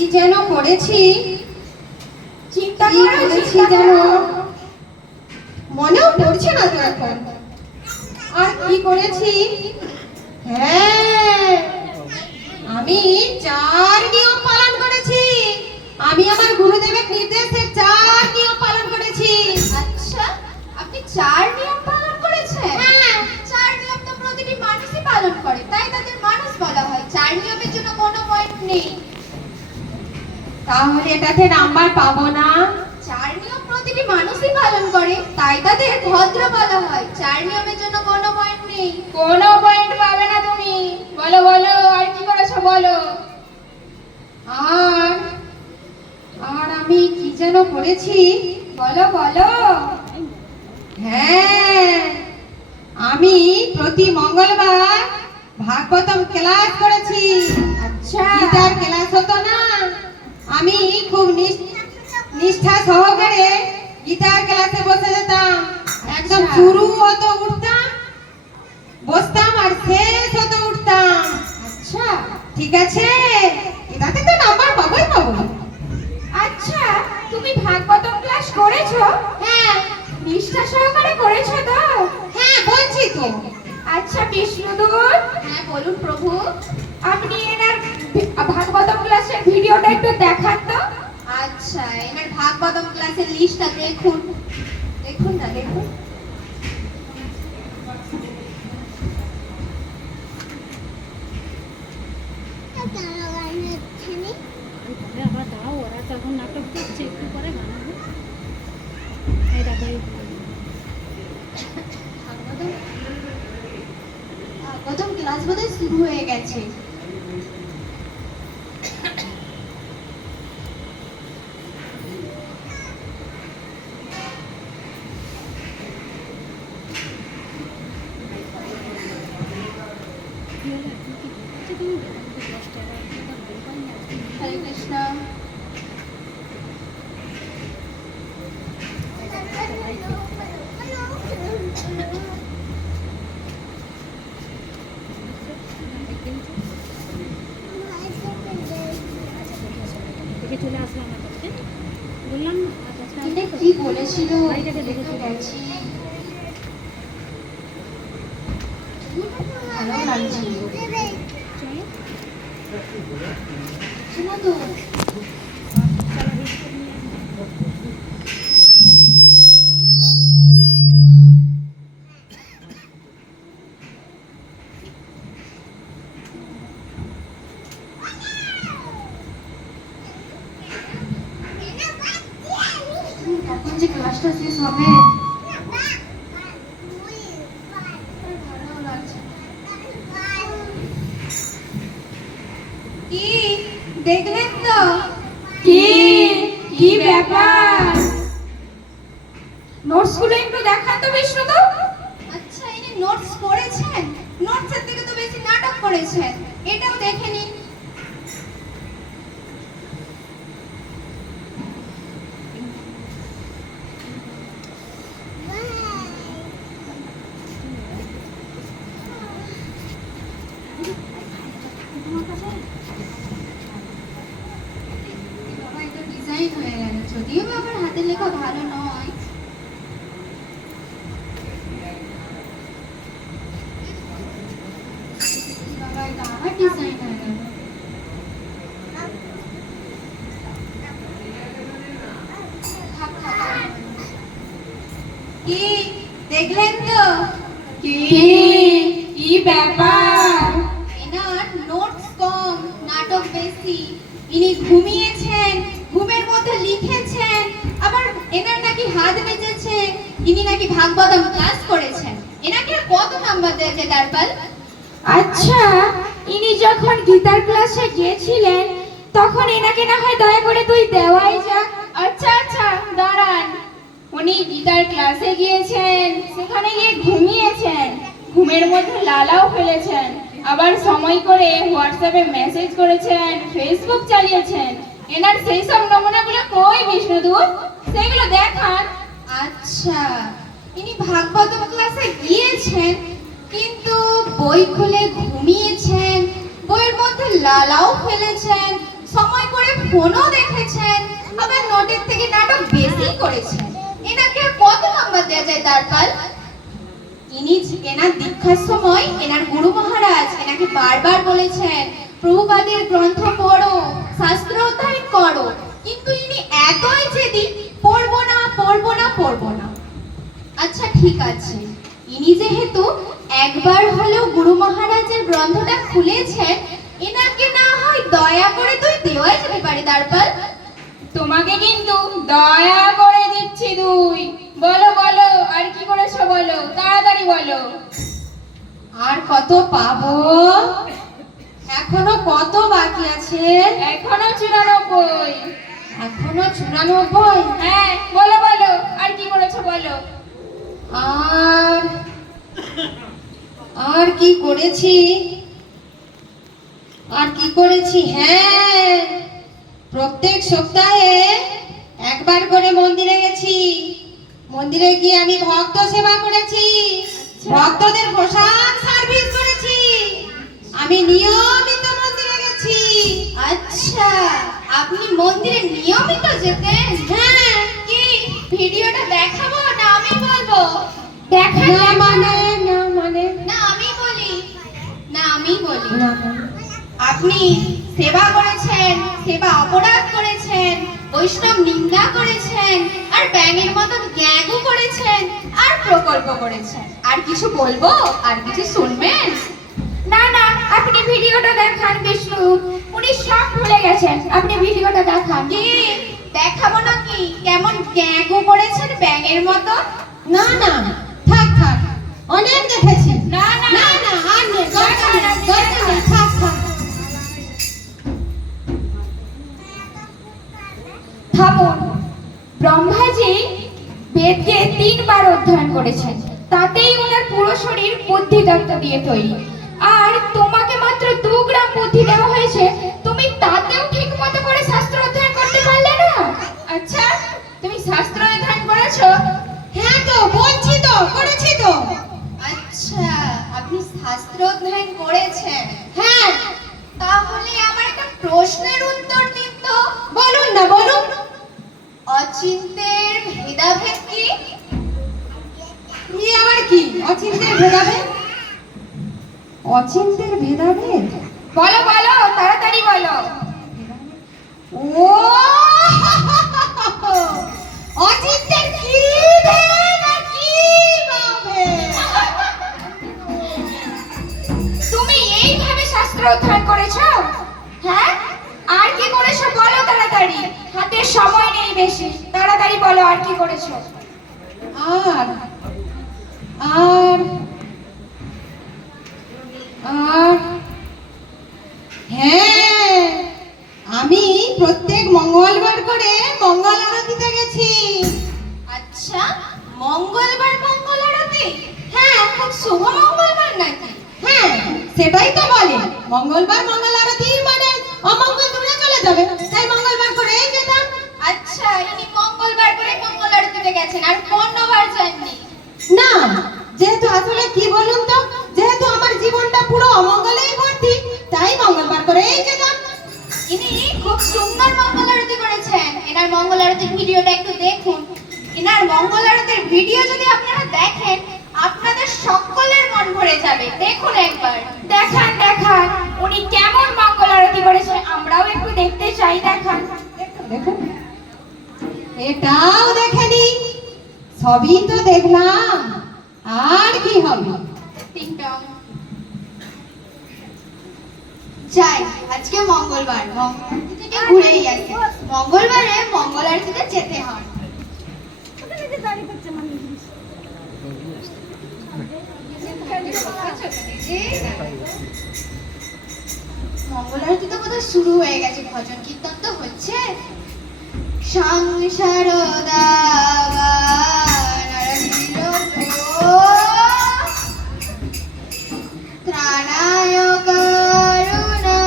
কি যেন করেছি, চিন্তা করেছি যেন মনেও পড়ছে না তো এখন। আর কি করেছি? হ্যাঁ, আমি 4 নিয়ম পালন করেছি। আমি আমার গুরুদেবের নির্দেশে 4 নিয়ম পালন করেছি। আচ্ছা, আপনি 4 নিয়ম পালন করেছেন? হ্যাঁ। 4 নিয়ম তো প্রতিটি মানুষই পালন করে, তাই তাদের মানুষ বলা হয়। 4 নিয়মের জন্য কোনো পয়েন্ট নেই। তাহলে এটাতে নাম্বার পাবো না? 4 নিয়ম প্রতিটি মানুষই পালন করে, তাই তাদের ভদ্র বলা হয়। 4 নিয়মের জন্য কোনো পয়েন্ট নেই। কোনো পয়েন্ট পাবে না তুমি। বলো বলো, আর কি করেছো বলো। আর আর আমি কি যেন করেছি, বলো বলো। হ্যাঁ, আমি প্রতি মঙ্গলবার ভাগবতম ক্লাস করেছি। আচ্ছা, গীতার ক্লাস হতো না, আমি খুব নিষ্ঠা সহকারে গীতার ক্লাসে বসে যেতাম। একদম শুরু হতো উঠতাম, বসতাম, আর শেষ হতো উঠতাম। আচ্ছা, ঠিক আছে, এটাতে তো নাম্বার পাবোই পাবো। আচ্ছা, তুমি ভাগবতম ক্লাস করেছো? হ্যাঁ নিষ্ঠা সহকারে করেছো তো? হ্যাঁ, বলছি তো। আচ্ছা বিষ্ণুদূত, হ্যাঁ বলুন প্রভু। আপনি এনার ভাগবতম ক্লাসের ভিডিওটা একটু দেখান তো। আচ্ছা, এবার ভাগবতম ক্লাসের লিস্টটা দেখুন। দেখুন না, দেখুন। আবার দাও, ওরা তো এখন নাটক করছে, একটু পরে বানাবো। এই দেখো, ভাগবতম ক্লাস বোধহয় শুরু হয়ে গেছে। হরে কৃষ্ণ। দেখে চলে আসলাম আমার কাছে, বললাম না এটা কি বলেছিল? বাড়িটাকে দেখে চলে গেছি, ভালো লাগছিল। চলো। শোনো তো, কখন যে ক্লাসটা শেষ হবে। ভালো লাগছে। কি দেখলেন তো? কি কি ব্যাপার? নোটসগুলো একটু দেখান তো বিষ্ণুদূত। আচ্ছা, ইনি নোটস করেছেন? নোটসের থেকে তো বেশি নাটক করেছেন। এটাও দেখে নিন। বাবা, এটা ডিজাইন হয়ে গেল, যদিও বা আমার হাতের লেখা ভালো নয়। বাবা, এটা আমার ডিজাইন হয়ে গেল। থাক, থাক। কি দেখলেন তো? কি কি ব্যাপার? এনার নোটস কম, নাটক বেশি। ইনি ঘুমিয়েছেন, ঘুমের মধ্যে লিখেছেন। আবার এনার নাকি হাত বেজেছে, ইনি নাকি ভাগবতম ক্লাস করেছেন। এনাকে আর কত নাম্বার দিয়েছে তারপর? আচ্ছা, ইনি যখন গীতার ক্লাসে গিয়েছিলেন তখন এনাকে না হয় দয়া করে তুই দেওয়াই যাক। আচ্ছা আচ্ছা, দাঁড়ান। উনি গীতার ক্লাসে গিয়েছেন, সেখানে গিয়ে ঘুমিয়েছেন, ঘুমের মধ্যে লালাও ফেলেছেন, আবার সময় করে হোয়াটসঅ্যাপে মেসেজ করেছেন, ফেসবুক চালিয়েছেন। এনার সেই সব নমুনাগুলো কই বিষ্ণুদূত? সেগুলো দেখান। আচ্ছা, ইনি ভাগবতম ক্লাসে গিয়েছেন, কিন্তু বই খুলে ঘুমিয়েছেন, বইয়ের মধ্যে লালাও ফেলেছেন, সময় করে ফোনও দেখেছেন, আবার নোটের থেকে নাটক বেশি করেছেন। এনাকে কত নাম্বার দেওয়া যায় তারপর? এনার দীক্ষার সময় এনার গুরু মহারাজ এনাকে বারবার বলেছেন প্রভুপাদের গ্রন্থ পড়ো, শাস্ত্র অধ্যয়ন করো, কিন্তু ইনি এতই জেদি, পড়বো না পড়বো না পড়বো না। আচ্ছা ঠিক আছে, ইনি যেহেতু একবার হলেও গুরু মহারাজের গ্রন্থটা খুলেছেন, এনাকে না হয় দয়া করে তুই দেওয়াই যেতে পারে তারপর। তোমাকে কিন্তু দয়া করে দিচ্ছি দুই। বলো বলো, আর কি করেছো বলো, তাড়াতাড়ি বলো। আর কত পাবো? এখনো কত বাকি আছে? এখনো 94। এখনো 94? হ্যাঁ বলো বলো, আর কি করেছো বলো। আর আর কি করেছি? আর কি করেছি? হ্যাঁ, প্রত্যেক সপ্তাহে একবার করে মন্দিরে গেছি। মন্দিরে গিয়ে আমি ভক্ত সেবা করেছি, ভক্তদের প্রসাদ সার্ভিস করেছি। আমি নিয়মিত মন্দিরে গেছি। আচ্ছা, আপনি মন্দিরে নিয়মিত যেতেন? হ্যাঁ। কি ভিডিওটা দেখাবো না আমি বলবো? দেখা না মানে না আমি বলি, না আমি বলি। আপনি সেবা করেছেন, সেবা অপরাধ করেছেন, বৈষ্ণব নিন্দা করেছেন, আর ব্যাঙের মতন গ্যাগও করেছেন, আর প্রকল্প করেছেন। আর কিছু বলবো? আর কিছু শুনবেন? না না, আপনি ভিডিওটা দেখান বিষ্ণু, উনি সব ভুলে গেছেন, আপনি ভিডিওটা দেখান। কি দেখাবো নাকি? কেমন গ্যাগও করেছেন ব্যাঙের মতন? না না, থাক থাক, অনেক দেখেছি। না না না না, আর নেই, দরকার নেই, দরকার নেই, থাক থাক। থামুন। ব্রহ্মাজি বেদকে 3 বার অধ্যয়ন করেছেন, তাতেই ওনার পুরো শরীর বুদ্ধিতত্ত্ব দিয়ে তৈরি। আর তোমাকে মাত্র 2 গ্রাম বুদ্ধি দেওয়া হয়েছে, তুমি তাতেও ঠিক মতো করে শাস্ত্র অধ্যয়ন করতে পারলে না। আচ্ছা, তুমি শাস্ত্র অধ্যয়ন করেছো? হ্যাঁ তো বলছি তো, করেছি তো। আচ্ছা, আপনি শাস্ত্র অধ্যয়ন করেছেন? হ্যাঁ। তাহলে আমার একটা প্রশ্নের উত্তর দিন তো। বলুন না, বলুন। অচিন্তের ভেদাভেদ কি? আবার কি অচিন্তের ভেদাভেদ? অচিন্তের ভেদাভেদ বলো বলো, তাড়াতাড়ি বলো। ও অচিন্তের কি ভেদ আর কি ভেদ? তুমি এইভাবে শাস্ত্র অধ্যয়ন করেছো? হ্যাঁ, আর কি করেছো বলো তাড়াতাড়ি, হাতে সময় নেই বেশি, তাড়াতাড়ি বলো আর কি করেছো। আর আর আর হ্যাঁ, আমি প্রত্যেক মঙ্গলবার করে মঙ্গল আরতিতে গেছি। আচ্ছা, মঙ্গলবার মঙ্গল আরতি? হ্যাঁ, খুব শুভ মঙ্গলবার নাকি? হ্যাঁ, সেটাই তো বলে। মঙ্গলবার মঙ্গল আরতি মানে অমঙ্গল দূরে চলে যাবে, তাই মঙ্গলবার করেই যেতাম। আচ্ছা, ইনি মঙ্গলবার করে মঙ্গল আরতিতে গেছেন, আর অন্যবার যাননি? না, যেহেতু আসলে কি বলুন তো, যেহেতু আমার জীবনটা পুরো অমঙ্গলেই ভর্তি, তাই মঙ্গলবার করেই যেতাম। ইনি খুব সুন্দর মঙ্গল আরতি করেছেন। এনার মঙ্গল আরতির ভিডিওটা একটু দেখুন। এনার মঙ্গল আরতির ভিডিও যদি আপনারা দেখেন, আপনাদের সকলের মন ভরে যাবে। দেখুন একবার। দেখান দেখান, উনি কেমন মঙ্গল আরতি করেছে, আমরাও একটু দেখতে চাই, দেখান। দেখুন, এটাও দেখেনি, সবই তো দেখলাম, আর কি হবে। টিংটং। যাই, আজকে মঙ্গলবার, মঙ্গল আরতি থেকে ঘুরেই আসি। মঙ্গলবারে মঙ্গল আরতিতে যেতে হয়। মঙ্গল আরতি তো বোধহয় শুরু হয়ে গেছে, ভজন কীর্তন তো হচ্ছে। সংসার ত্রাণায় করুণা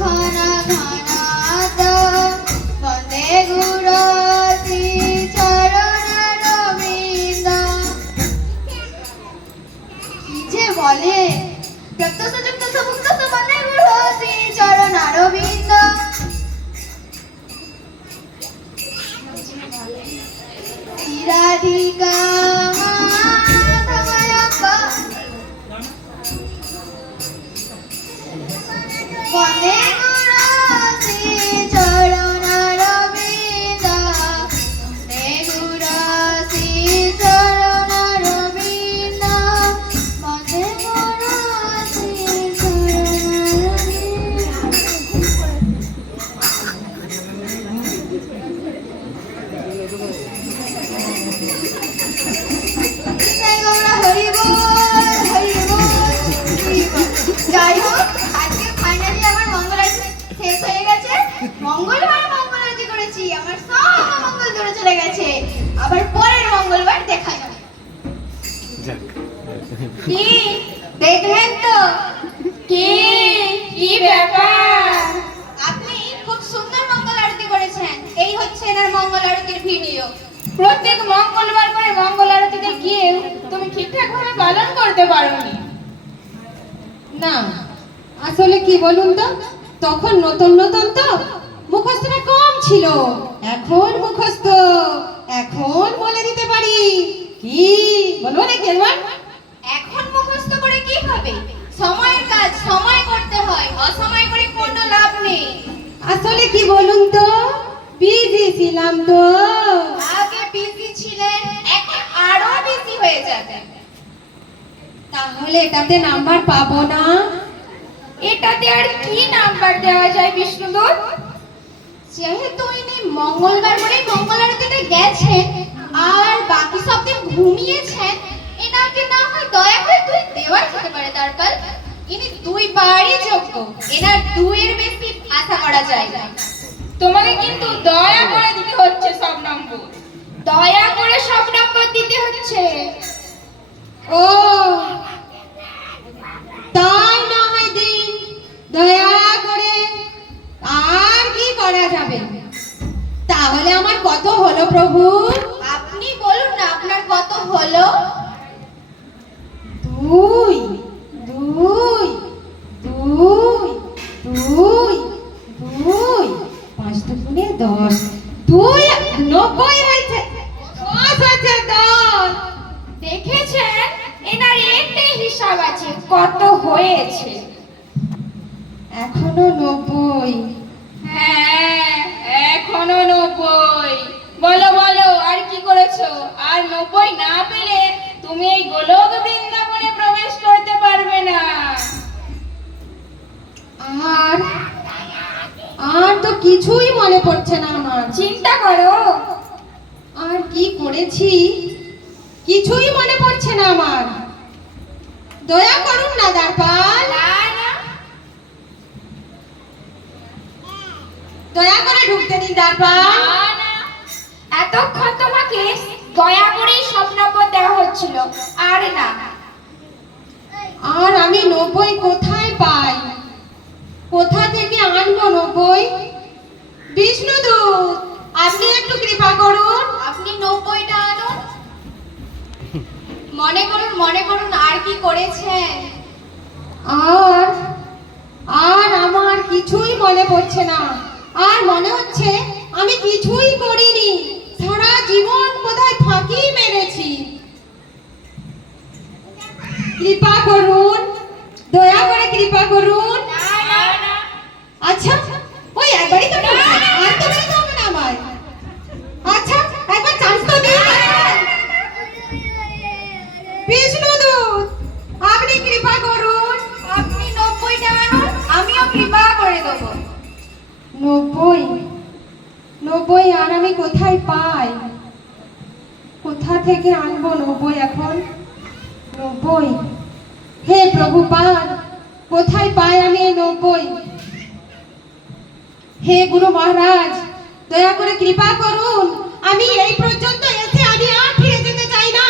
ঘন ঘনাত বন্দে গুরু শ্রী চরণারবিন্দ। কি যে বলে, প্রত্যক্ষ যুক্ত সমুক্ত বন্দে গুরু শ্রী চরণারবিন্দ। মঙ্গলবার মঙ্গল আরতি করেছি, আমার সব মঙ্গল দূরে চলে গেছে, আবার পরের মঙ্গলবার দেখা যাবে। কি দেখলেন তো? কি কি ব্যাপার? আপনি খুব সুন্দর মঙ্গল আরতি করেছেন, এই হচ্ছে এনার মঙ্গল আরতির ভিডিও। প্রত্যেক মঙ্গলবার করে মঙ্গল আরতিতে গিয়ে তুমি ঠিকঠাক ভাবে পালন করতে পারোনি। না, আসলে কি বলুন তো, তখন নতুন নতুন তো মুখস্থটা কম ছিল, এখন মুখস্থ, এখন বলে দিতে পারি। কি বলবো নাকি একবার? এখন মুখস্থ করে কি হবে? সময়ের কাজ সময় করতে হয়, অসময় করে কোনো লাভ নেই। আসলে কি বলুন তো, বিজি ছিলাম তো। আগে বিজি ছিলেন, এখন আরো বিজি হয়ে যাবেন। তাহলে এটাতে নাম্বার পাবো না? এটাতে আর কি নাম্বার দেওয়া যায় বিষ্ণুদূত? যেহেতু ইনি মঙ্গলবার করে মঙ্গল আরতিতে গেছেন আর বাকি সব দিন ঘুমিয়েছেন, এনাকে না হয় দয়া করে 2 দেওয়া যেতে পারে। তারপর ইনি 2 বারই যোগ্য, এনার 2 এর বেশি আশা করা যায় না। তোমাকে কিন্তু দয়া করে দিতে হচ্ছে সব নম্বর, দয়া করে সব নম্বর দিতে হচ্ছে। ও তাই না হয় দিন, দয়া করে। আর কি করা যাবে? তাহলে আমার কত হলো প্রভু? আপনি বলুন না আপনার কত হলো? 2 2 2 2 2 5 দুগুণে 10, 2 90 হয়েছে। 10 আছে 10। দেখেছেন এনার এতে হিসাব আছে কত হয়েছে। এখনো 90। হ্যাঁ এখনো 90। বলো বলো আর কি করেছো? আর 90 না পেলে তুমি এই গোলক বৃন্দাবনে প্রবেশ করতে পারবে না। আর আর তো কিছুই মনে পড়ছে না আমার। চিন্তা করো। আর কি করেছি কিছুই মনে পড়ছে না আমার। দয়া করুন না দ্বারপাল, না না, দয়া করে ঢুকতে দিন দ্বারপাল। না না, এতক্ষণ তোমাকে দয়া করেই সব নম্বর দেওয়া হচ্ছিল, আর না। আর আমি 90 কোথায় পাই? কোথা থেকে আনবো 90? বিষ্ণুদূত, আপনি একটু কৃপা করুন। আপনি 90টা আনুন। মনে করুন আর কি করেছেন। আর আর আমার কিছুই মনে পড়ছে না। আর মনে হচ্ছে আমি কিছুই করিনি, সারা জীবন বোধহয় ফাঁকি মেরেছি। কৃপা করুন, দয়া করে কৃপা করুন। না না না, আচ্ছা ওই একবারই তো বলছি, আর তো বেরোতে হবে না আমার। আচ্ছা একবার চান্স তো দিন। বিষ্ণুদূত, আপনি কৃপা করুন। আপনি 90টা আনুন, আমিও কৃপা করে দেবো। 90 আর আমি কোথায় পাই? কোথা থেকে আনবো 90 এখন? 90, হে প্রভুপাদ, কোথায় পাই আমি এই 90? হে গুরু মহারাজ, দয়া করে কৃপা করুন। আমি এই পর্যন্ত এসে আমি আর ফিরে যেতে চাই না।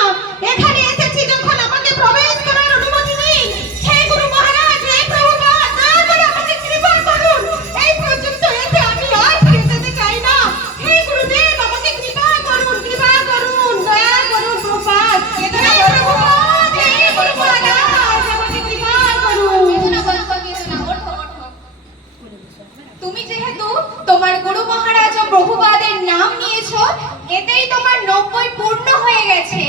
এখানে এসেছি যখন আমাকে প্রবেশ করার অনুমতি দিন। হে গুরু মহারাজ, হে প্রভুপাদ, দয়া করে আমাকে কৃপা করুন। এই পর্যন্ত এসে আমি আর ফিরে যেতে চাই না। হে গুরুদেব, আমাকে কৃপা করুন, কৃপা করুন, দয়া করুন প্রভুপাদ। হে প্রভুপাদ, হে গুরু মহারাজ, আমাকে কৃপা করুন। তুমি যেহেতু তোমার গুরু মহারাজ ও প্রভুপাদের নাম নিয়েছো, এতেই তোমার 90 পূর্ণ হয়ে গেছে।